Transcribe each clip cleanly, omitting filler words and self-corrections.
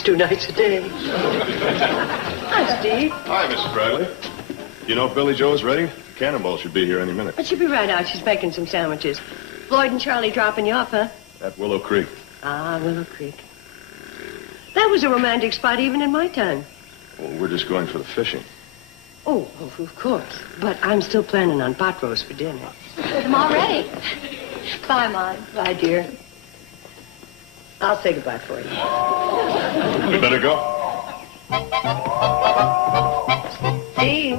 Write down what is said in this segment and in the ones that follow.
It's too nice a day. Hi, Steve. Hi, Mrs. Bradley. You know Billy Joe's ready? Cannonball should be here any minute. But she'll be right out. She's making some sandwiches. Floyd and Charlie dropping you off, huh? At Willow Creek. Ah, Willow Creek. That was a romantic spot even in my time. Well, we're just going for the fishing. Oh, of course. But I'm still planning on pot roast for dinner. I'm all ready. Bye, Mom. Bye, dear. I'll say goodbye for you. We better go. Steve.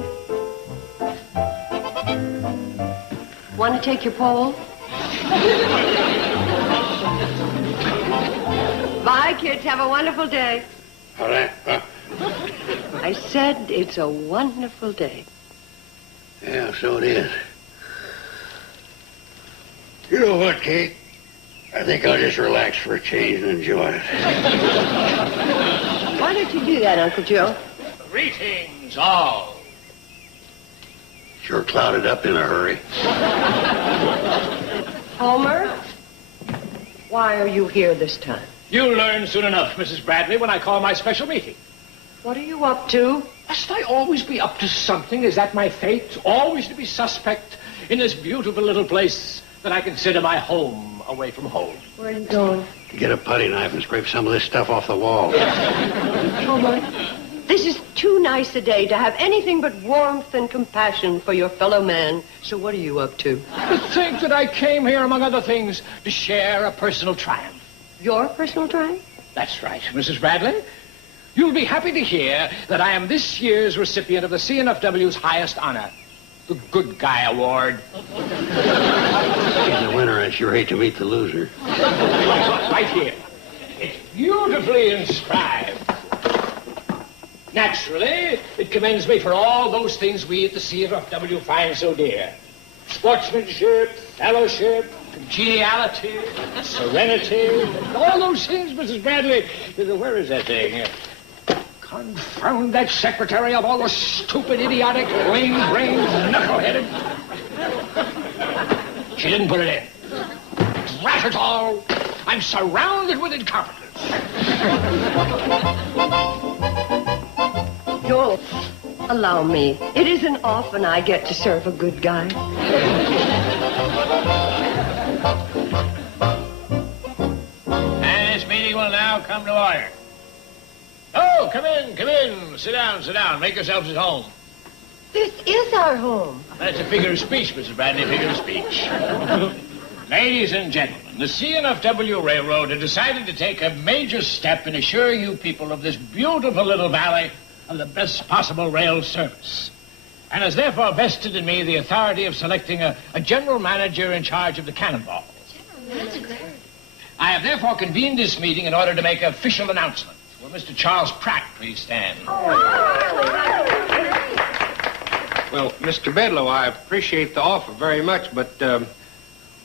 Want to take your pole? Bye, kids. Have a wonderful day. All right. I said it's a wonderful day. Yeah, so it is. You know what, Kate? I think I'll just relax for a change and enjoy it. Why don't you do that, Uncle Joe? Greetings, all. Sure clouded up in a hurry. Homer? Why are you here this time? You'll learn soon enough, Mrs. Bradley, when I call my special meeting. What are you up to? Must I always be up to something? Is that my fate? Always to be suspect in this beautiful little place that I consider my home away from home. Where are you going? To get a putty knife and scrape some of this stuff off the wall. Homer, this is too nice a day to have anything but warmth and compassion for your fellow man. So what are you up to? To think that I came here, among other things, to share a personal triumph. Your personal triumph? That's right, Mrs. Bradley. You'll be happy to hear that I am this year's recipient of the CNFW's highest honor, the Good Guy Award. He's the winner. I sure hate to meet the loser. Right here. It's beautifully inscribed. Naturally, it commends me for all those things we at the CNFW find so dear. Sportsmanship, fellowship, congeniality, serenity, all those things, Mrs. Bradley. Where is that thing? Confound that secretary of all the stupid, idiotic, lame-brained, knuckle-headed. She didn't put it in. Drat it all. I'm surrounded with incompetence. You'll allow me. It isn't often I get to serve a good guy. And this meeting will now come to order. Oh, come in, come in. Sit down, sit down. Make yourselves at home. This is our home. That's a figure of speech, Mrs. Bradley, figure of speech. Ladies and gentlemen, the CNFW Railroad has decided to take a major step in assuring you people of this beautiful little valley of the best possible rail service, and has therefore vested in me the authority of selecting a general manager in charge of the Cannonball. I have therefore convened this meeting in order to make an official announcement. Will Mr. Charles Pratt please stand? Well, Mr. Bedlow, I appreciate the offer very much, but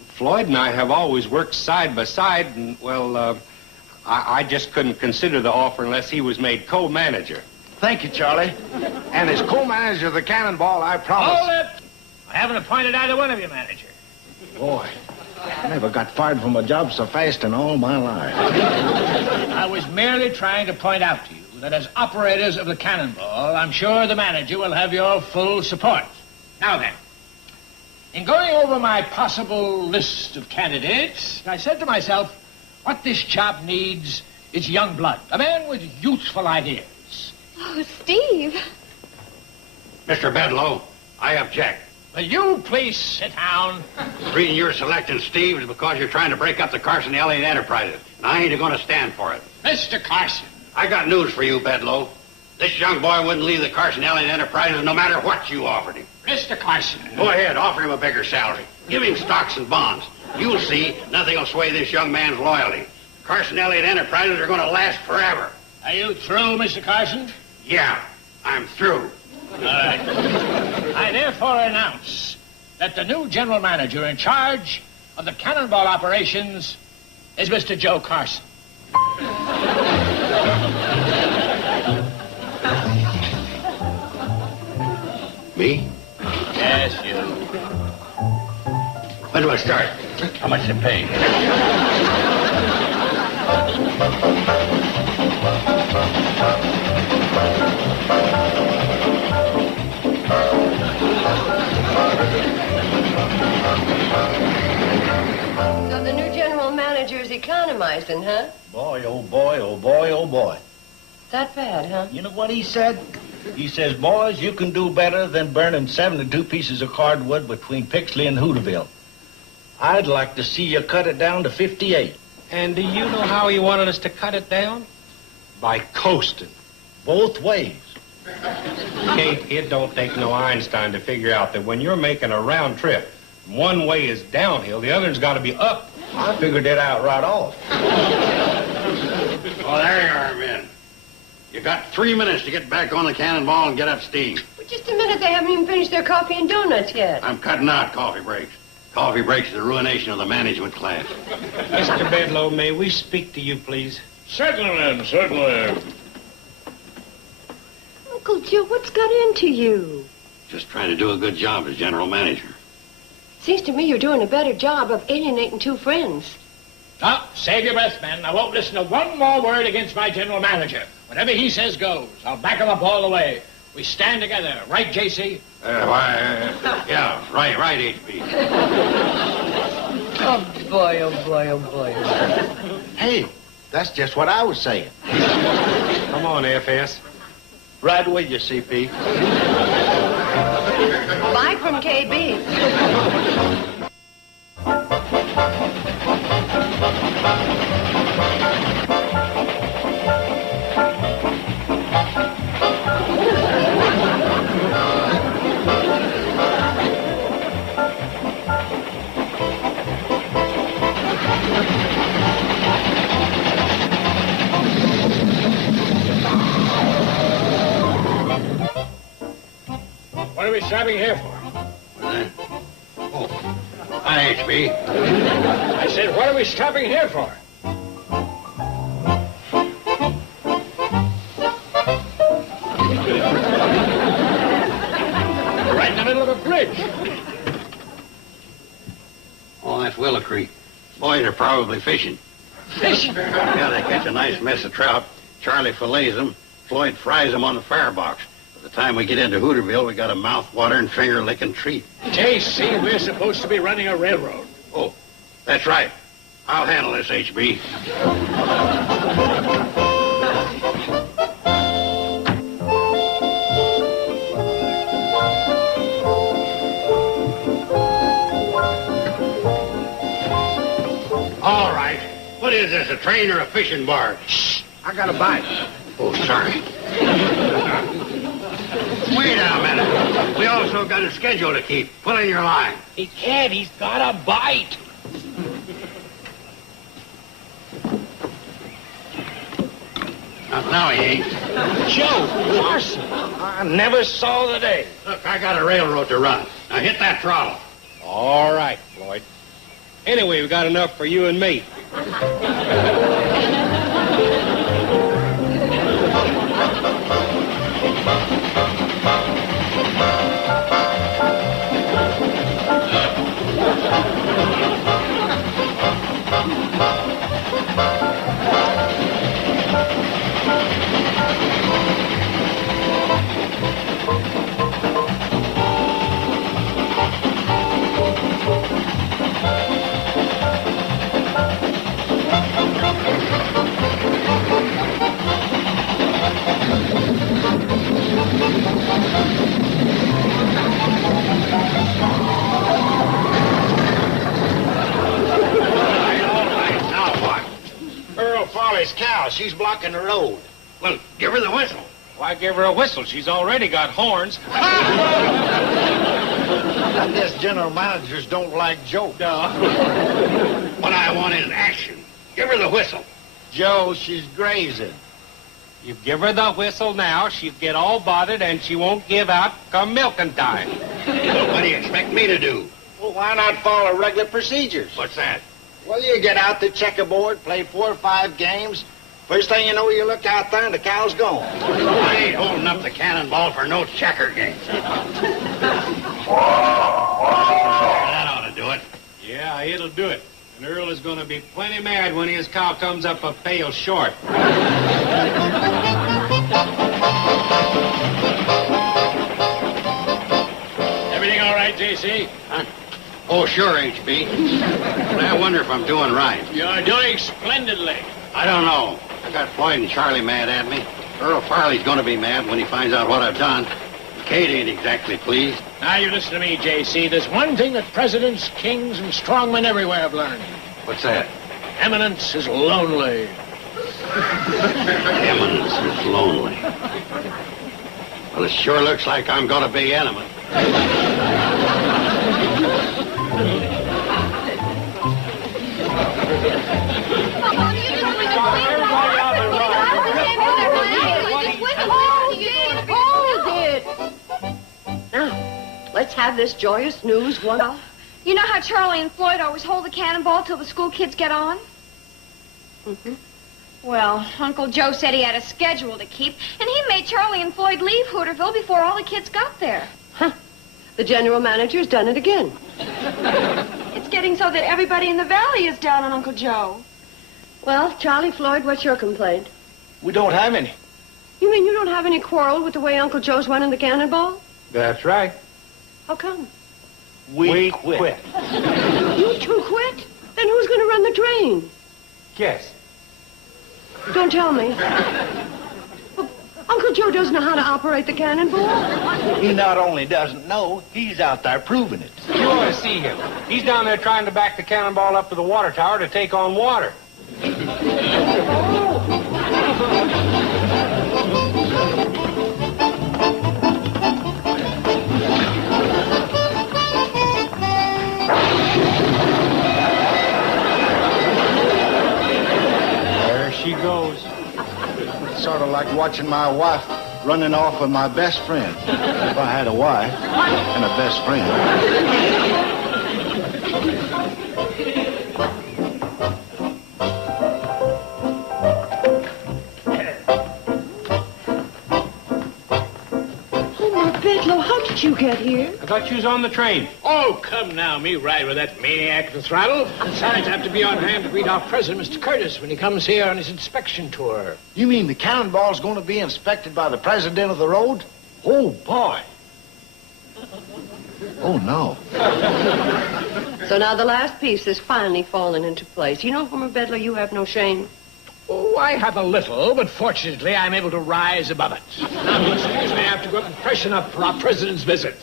Floyd and I have always worked side by side, and, well, I just couldn't consider the offer unless he was made co-manager. Thank you, Charlie. And as co-manager of the Cannonball, I promise... Hold it! I haven't appointed either one of you manager. Boy, I never got fired from a job so fast in all my life. I was merely trying to point out to you that as operators of the Cannonball, I'm sure the manager will have your full support. Now then, in going over my possible list of candidates, I said to myself, what this job needs is young blood, a man with youthful ideas. Oh, Steve. Mr. Bedlow, I object. Will you please sit down? The reason you're selecting Steve is because you're trying to break up the Carson Elliott Enterprises. And I ain't going to stand for it. Mr. Carson. I got news for you, Bedlow. This young boy wouldn't leave the Carson Elliott Enterprises no matter what you offered him. Mr. Carson. Go ahead, offer him a bigger salary. Give him stocks and bonds. You'll see nothing will sway this young man's loyalty. Carson Elliott Enterprises are going to last forever. Are you through, Mr. Carson? Yeah, I'm through. All right. I therefore announce that the new general manager in charge of the Cannonball operations is Mr. Joe Carson. Me? Yes, you. When do I start? How much to pay? compromising, huh? Boy, oh boy, oh boy, oh boy. That bad, huh? You know what he said? He says, boys, you can do better than burning 72 pieces of cardwood between Pixley and Hooterville. I'd like to see you cut it down to 58. And do you know how he wanted us to cut it down? By coasting. Both ways. Kate, it don't take no Einstein to figure out that when you're making a round trip, one way is downhill, the other's got to be up. I figured that out right off. Oh, there you are, men. You got 3 minutes to get back on the cannonball and get up steam. But just a minute, they haven't even finished their coffee and donuts yet. I'm cutting out coffee breaks. Coffee breaks are the ruination of the management class. Mr. Bedloe, may we speak to you, please? Certainly, ma'am, certainly. Uncle Joe, what's got into you? Just trying to do a good job as general manager. Seems to me you're doing a better job of alienating two friends. Now, save your breath, men. I won't listen to one more word against my general manager. Whatever he says goes. I'll back him up all the way. We stand together. Right, J.C.? Yeah, right, H.B. Oh, boy, oh, boy, oh, boy. Hey, that's just what I was saying. Come on, FS. Right with you, CP. Bye from KB. What are we stopping here for? Oh, hi, H.B. I said, what are we stopping here for? We're right in the middle of a bridge. Oh, that's Willow Creek. Boys are probably fishing. Fish? Yeah, they catch a nice mess of trout. Charlie fillets them. Floyd fries them on the firebox. By the time we get into Hooterville, we got a mouth-watering, finger-licking treat. J.C., we're supposed to be running a railroad. Oh, that's right. I'll handle this, H.B. All right. What is this, a train or a fishing barge? Shh, I got a bite. Oh, sorry. Wait a minute. We also got a schedule to keep. Pull in your line. He can't. He's got a bite. Now he ain't. Joe Larson. I never saw the day. Look, I got a railroad to run. Now hit that throttle. All right, Floyd. Anyway, we got enough for you and me. Farley's cow. She's blocking the road. Well, give her the whistle. Why give her a whistle? She's already got horns. I guess general managers don't like jokes. What I want is action. Give her the whistle. Joe, she's grazing. You give her the whistle now, she'll get all bothered, and she won't give out come milking time. What do you expect me to do? Well, why not follow regular procedures? What's that? Well, you get out the checkerboard, play 4 or 5 games. First thing you know, you look out there and the cow's gone. I ain't holding up the cannonball for no checker game. That ought to do it. Yeah, it'll do it. And Earl is going to be plenty mad when his cow comes up a pail short. Everything all right, J.C.? Huh? Oh, sure, HB. But I wonder if I'm doing right. You're doing splendidly. I don't know. I got Floyd and Charlie mad at me. Earl Farley's going to be mad when he finds out what I've done. Kate ain't exactly pleased. Now, you listen to me, J.C. There's one thing that presidents, kings, and strongmen everywhere have learned. What's that? Eminence is lonely. Eminence is lonely. Well, it sure looks like I'm going to be eminent. Now, let's have this joyous news one off. You know how Charlie and Floyd always hold the cannonball till the school kids get on? Mm-hmm. Well, Uncle Joe said he had a schedule to keep, and he made Charlie and Floyd leave Hooterville before all the kids got there. Huh. The general manager's done it again. It's getting so that everybody in the valley is down on Uncle Joe. Well, Charlie, Floyd, what's your complaint? We don't have any. You mean you don't have any quarrel with the way Uncle Joe's running the cannonball? That's right. How come? We quit. You two quit? Then who's going to run the train? Yes. Don't tell me. Well, Uncle Joe doesn't know how to operate the cannonball. He not only doesn't know, he's out there proving it. You ought to see him. He's down there trying to back the cannonball up to the water tower to take on water. She goes. It's sort of like watching my wife running off with my best friend. If I had a wife and a best friend. Bedlow, how did you get here? I thought you was on the train. Oh, come now. Me ride with that maniac at the throttle. Besides, I have to be on hand to greet our president, Mr. Curtis, when he comes here on his inspection tour. You mean the cannonball's going to be inspected by the president of the road? Oh, boy. Oh, no. So now the last piece has finally fallen into place. You know, Homer Bedlow, you have no shame. Oh, I have a little, but fortunately I'm able to rise above it. Now, excuse me, I have to go up and freshen up for our president's visit.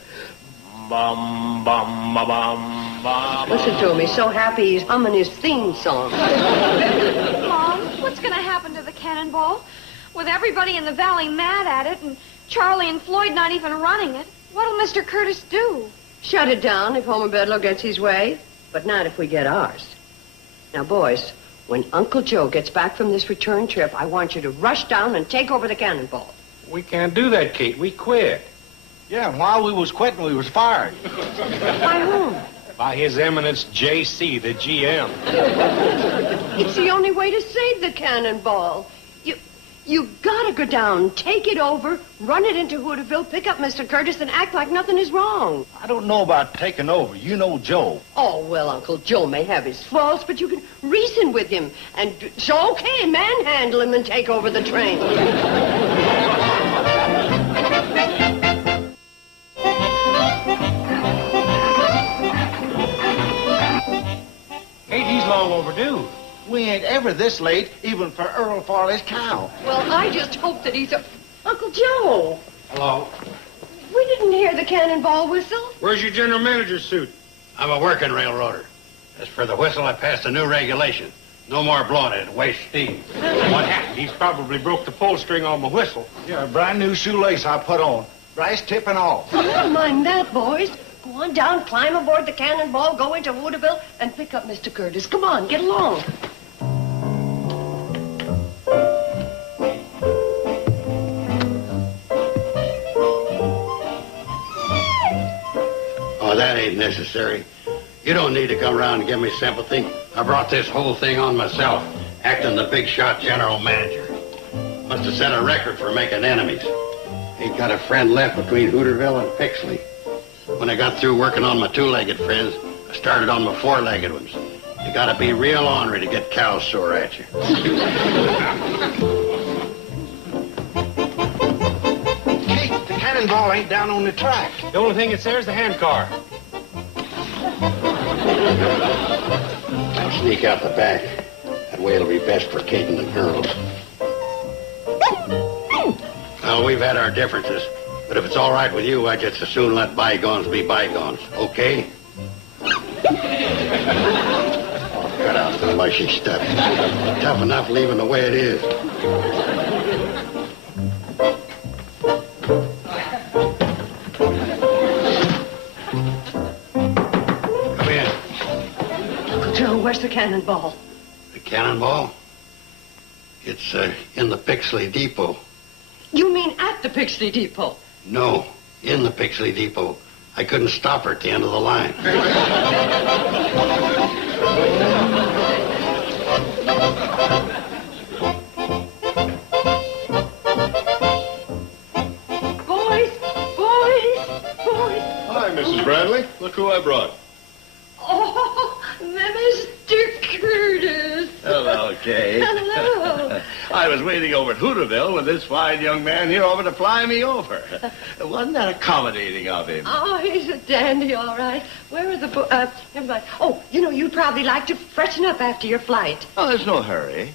Bum, bum, ba, bum, ba, Listen to him. He's so happy he's humming his theme song. Mom, what's going to happen to the cannonball? With everybody in the valley mad at it and Charlie and Floyd not even running it, what'll Mr. Curtis do? Shut it down if Homer Bedlow gets his way, but not if we get ours. Now, boys, when Uncle Joe gets back from this return trip, I want you to rush down and take over the cannonball. We can't do that, Kate. We quit. Yeah, and while we was quitting, we was fired. By whom? By His Eminence J.C., the GM. It's the only way to save the cannonball. You gotta go down, take it over, run it into Hooterville, pick up Mr. Curtis, and act like nothing is wrong. I don't know about taking over. You know Joe. Oh, well, Uncle Joe may have his faults, but you can reason with him. And so, okay, manhandle him and take over the train. Kate, he's long overdue. We ain't ever this late, even for Earl Farley's cow. Well, I just hope that he's Uncle Joe! Hello. We didn't hear the cannonball whistle. Where's your general manager's suit? I'm a working railroader. As for the whistle, I passed a new regulation. No more blowing it. It wastes steam. What happened? He's probably broke the pull string on my whistle. Yeah, a brand new shoelace I put on. Brass tip and all. Oh, don't mind that, boys. Go on down, climb aboard the cannonball, go into Hooterville, and pick up Mr. Curtis. Come on, get along. Oh, that ain't necessary. You don't need to come around and give me sympathy. I brought this whole thing on myself, acting the big shot general manager. Must have set a record for making enemies. Ain't got a friend left between Hooterville and Pixley. When I got through working on my two-legged friends, I started on my four-legged ones. You gotta be real ornery to get cows sore at you. Kate, the cannonball ain't down on the track. The only thing that's there is the hand car. I'll sneak out the back. That way it'll be best for Kate and the girls. Well, we've had our differences, but if it's all right with you, I'd just as soon let bygones be bygones, okay? Oh, cut out the mushy stuff. Tough enough leaving the way it is. Come in. Uncle Joe, where's the cannonball? The cannonball? It's in the Pixley Depot. You mean at the Pixley Depot? No, in the Pixley Depot. I couldn't stop her at the end of the line. Boys! Hi, Mrs. Bradley. Look who I brought. Oh, Mr. Curtis. Hello, Kate. Hello. I was waiting over at Hooterville with this fine young man here over to fly me over. Wasn't that accommodating of him? Oh, he's a dandy, all right. Where are the never mind. Oh, you'd probably like to freshen up after your flight. Oh, there's no hurry.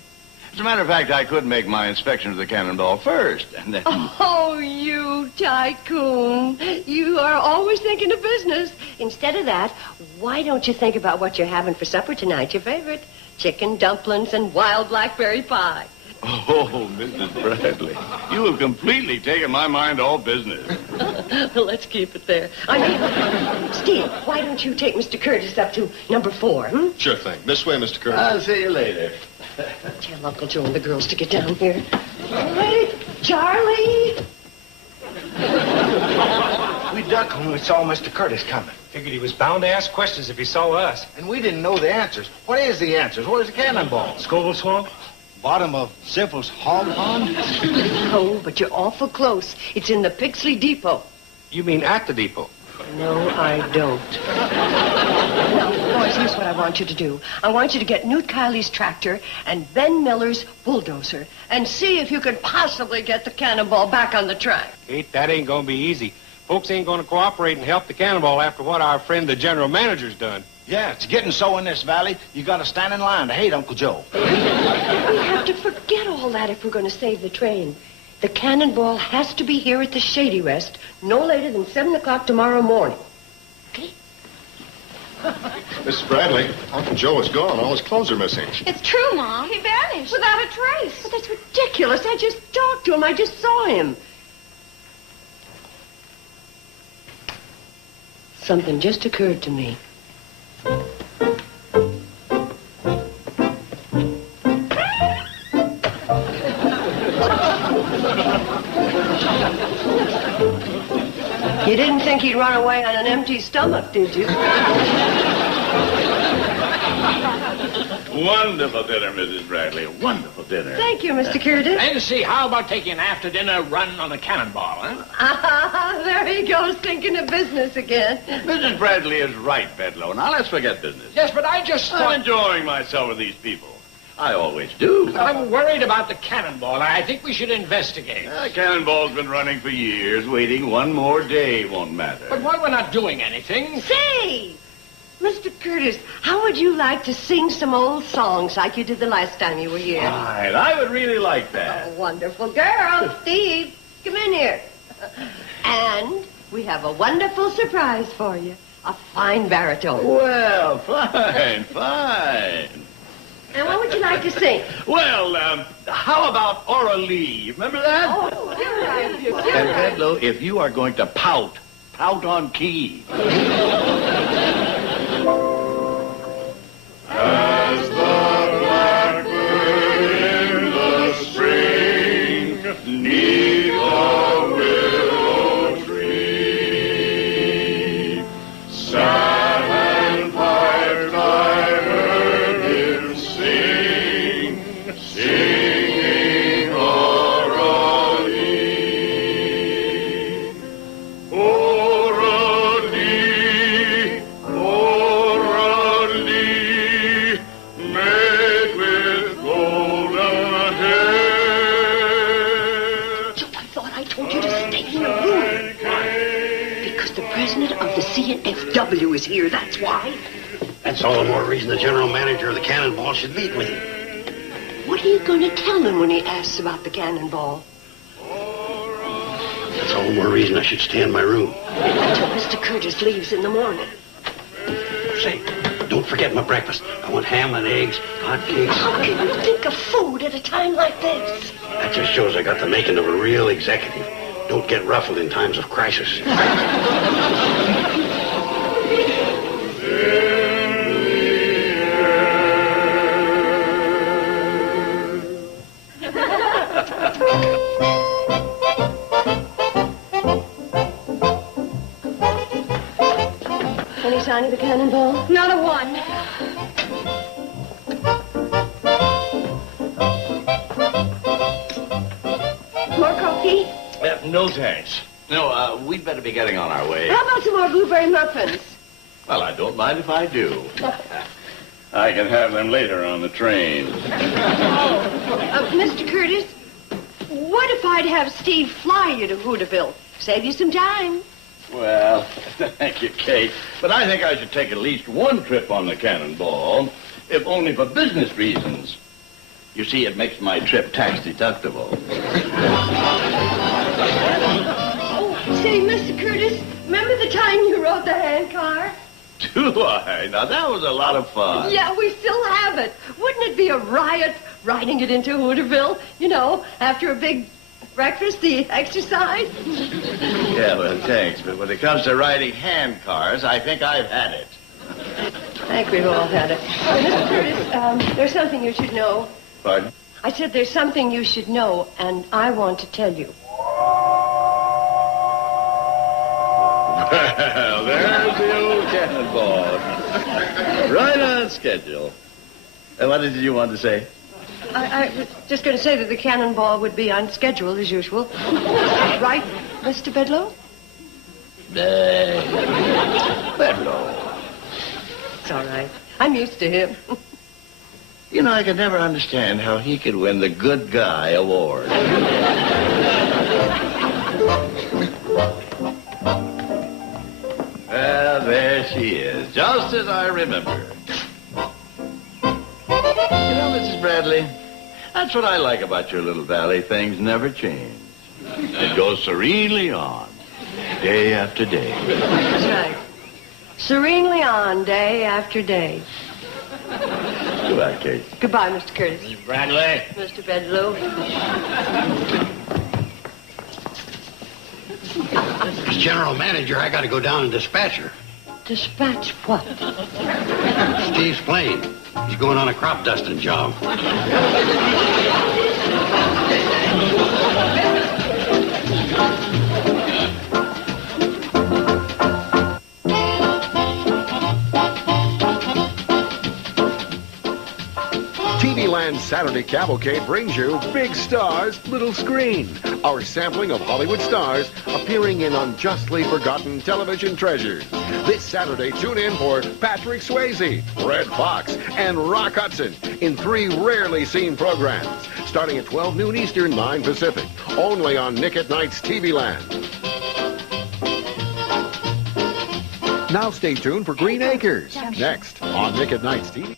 As a matter of fact, I could make my inspection of the cannonball first, and then... Oh, you tycoon. You are always thinking of business. Instead of that, why don't you think about what you're having for supper tonight, your favorite? Chicken dumplings and wild blackberry pie. Oh, Mrs. Bradley, you have completely taken my mind off business. Let's keep it there. Steve, why don't you take Mr. Curtis up to number 4, Sure thing. This way, Mr. Curtis. I'll see you later. Tell Uncle Joe and the girls to get down here. All right, Charlie. We ducked when we saw Mr. Curtis coming. Figured he was bound to ask questions if he saw us. And we didn't know the answers. What is the answers? Where's the cannonball? Scoville Swamp? Bottom of Syphil's hog pond? No, but you're awful close. It's in the Pixley Depot. You mean at the depot? No, I don't. Now, boys, here's what I want you to do. I want you to get Newt Kiley's tractor and Ben Miller's bulldozer and see if you could possibly get the cannonball back on the track. Kate, that ain't gonna be easy. Folks ain't gonna cooperate and help the cannonball after what our friend the general manager's done. Yeah, it's getting so in this valley, you gotta stand in line to hate Uncle Joe. We have to forget all that if we're going to save the train. The cannonball has to be here at the Shady Rest no later than 7 o'clock tomorrow morning. Okay? Mrs. Bradley, Uncle Joe is gone. All his clothes are missing. It's true, Mom. He vanished without a trace. But that's ridiculous. I just talked to him. I just saw him. Something just occurred to me. You didn't think he'd run away on an empty stomach, did you? Wonderful dinner, Mrs. Bradley. Wonderful dinner. Thank you, Mr. Curtis. And see, how about taking an after-dinner run on the cannonball, huh? Ah, there he goes, thinking of business again. Mrs. Bradley is right, Bedlow. Now, let's forget business. Yes, but I just I'm thought... enjoying myself with these people. I always do. I'm worried about the cannonball. I think we should investigate. Cannonball's been running for years. Waiting one more day won't matter. But while we're not doing anything... Say, Mr. Curtis, how would you like to sing some old songs like you did the last time you were here? Fine. I would really like that. Oh, wonderful girl. Steve, come in here. And we have a wonderful surprise for you. A fine baritone. Well, fine, fine. And what would you like to sing? Well, how about Oralee? Remember that? Oh, you're right. And Bedlow, if you are going to pout on key. As the blackbird in the spring, 'neath a willow tree, sat and piped, I heard him sing, singing Oralee. Oralee, Oralee, made with golden hair. Joe, I thought I told you to stay in your room. Because the president of the CNFW is here, that's why. That's all the more reason the general manager of the Cannonball should meet with him. What are you going to tell him when he asks about the cannonball? That's all the more reason I should stay in my room. Until Mr. Curtis leaves in the morning. Say, don't forget my breakfast. I want ham and eggs, hot cakes. How can you think of food at a time like this? That just shows I got the making of a real executive. Don't get ruffled in times of crisis. Any sign of the cannonball? Not a one. More coffee? No, thanks. No, we'd better be getting on our way. How about some more blueberry muffins? Well, I don't mind if I do. I can have them later on the train. Mr. Curtis, what if I'd have Steve fly you to Hooterville? Save you some time. Well, thank you, Kate. But I think I should take at least one trip on the Cannonball, if only for business reasons. You see, it makes my trip tax deductible. Oh, say, Mr. Curtis, remember the time you rode the handcar? Do I? Now, that was a lot of fun. Yeah, we still have it. Wouldn't it be a riot riding it into Hooterville? You know, after a big breakfast, the exercise? Yeah, well, thanks. But when it comes to riding hand cars, I think I've had it. I think we've all had it. Mr. Curtis, there's something you should know. Pardon? I said there's something you should know, and I want to tell you. Well, there's the old Cannonball. Right on schedule. And what did you want to say? I was just going to say that the cannonball would be on schedule, as usual. Right, Mr. Bedloe? Bedloe. It's all right. I'm used to him. You know, I could never understand how he could win the Good Guy Award. Well, there she is, just as I remember. You know, Mrs. Bradley, that's what I like about your little valley. Things never change. It goes serenely on, day after day. That's right. Serenely on, day after day. Goodbye, Kate. Goodbye, Mr. Curtis. Mrs. Bradley. Mr. Bedloe. As general manager, I got to go down and dispatch her. Dispatch what? Steve's plane. He's going on a crop dusting job. TV Land's Saturday Cavalcade brings you Big Stars, Little Screen, our sampling of Hollywood stars appearing in unjustly forgotten television treasures. This Saturday, tune in for Patrick Swayze, Red Fox, and Rock Hudson in 3 rarely seen programs, starting at 12 noon Eastern, 9 Pacific, only on Nick at Night's TV Land. Now stay tuned for Green Acres, next on Nick at Night's TV.